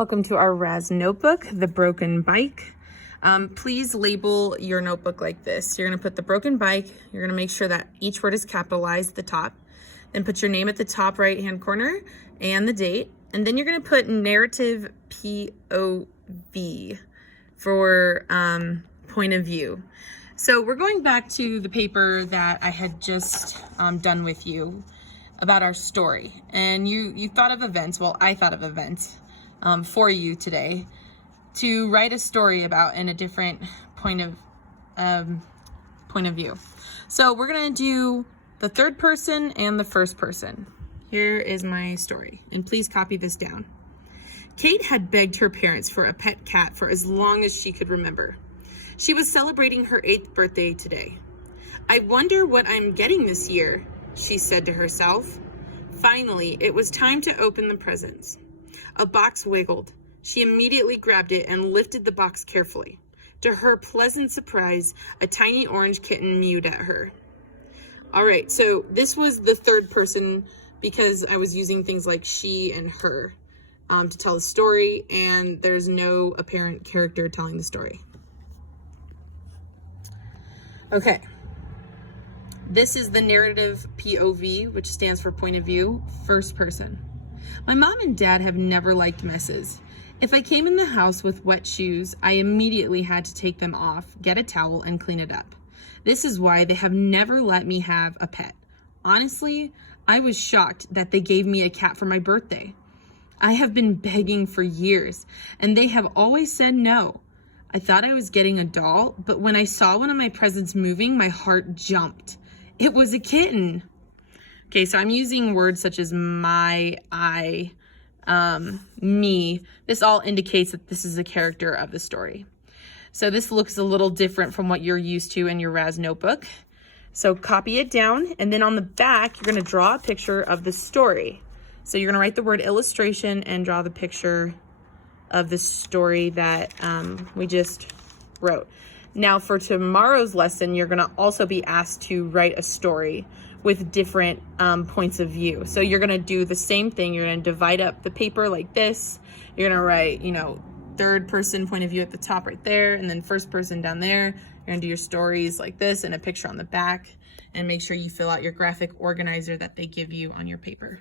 Welcome to our RAZ notebook, The Broken Bike. Please label your notebook like this. You're gonna put the broken bike, you're gonna make sure that each word is capitalized at the top, then put your name at the top right-hand corner and the date, and then you're gonna put narrative POV for point of view. So we're going back to the paper that I had just done with you about our story. And you thought of events, well, I thought of events for you today to write a story about in a different point of view. So we're gonna do the third person and the first person. Here is my story, and please copy this down. Kate had begged her parents for a pet cat for as long as she could remember. She was celebrating her 8th birthday today. I wonder what I'm getting this year, she said to herself. Finally, it was time to open the presents. A box wiggled. She immediately grabbed it and lifted the box carefully. To her pleasant surprise, a tiny orange kitten mewed at her. All right, so this was the third person because I was using things like she and her to tell the story, and there's no apparent character telling the story. Okay. This is the narrative POV, which stands for point of view, first person. My mom and dad have never liked messes. If I came in the house with wet shoes, I immediately had to take them off, get a towel, and clean it up. This is why they have never let me have a pet. Honestly, I was shocked that they gave me a cat for my birthday. I have been begging for years, and they have always said no. I thought I was getting a doll, but when I saw one of my presents moving, my heart jumped. It was a kitten. Okay, so I'm using words such as my, I, me. This all indicates that this is a character of the story. So this looks a little different from what you're used to in your RAZ notebook. So copy it down, and then on the back, you're gonna draw a picture of the story. So you're gonna write the word illustration and draw the picture of the story that we just wrote. Now for tomorrow's lesson, you're gonna also be asked to write a story with different points of view. So you're gonna do the same thing. You're gonna divide up the paper like this. You're gonna write, third person point of view at the top right there, and then first person down there. You're gonna do your stories like this and a picture on the back, and make sure you fill out your graphic organizer that they give you on your paper.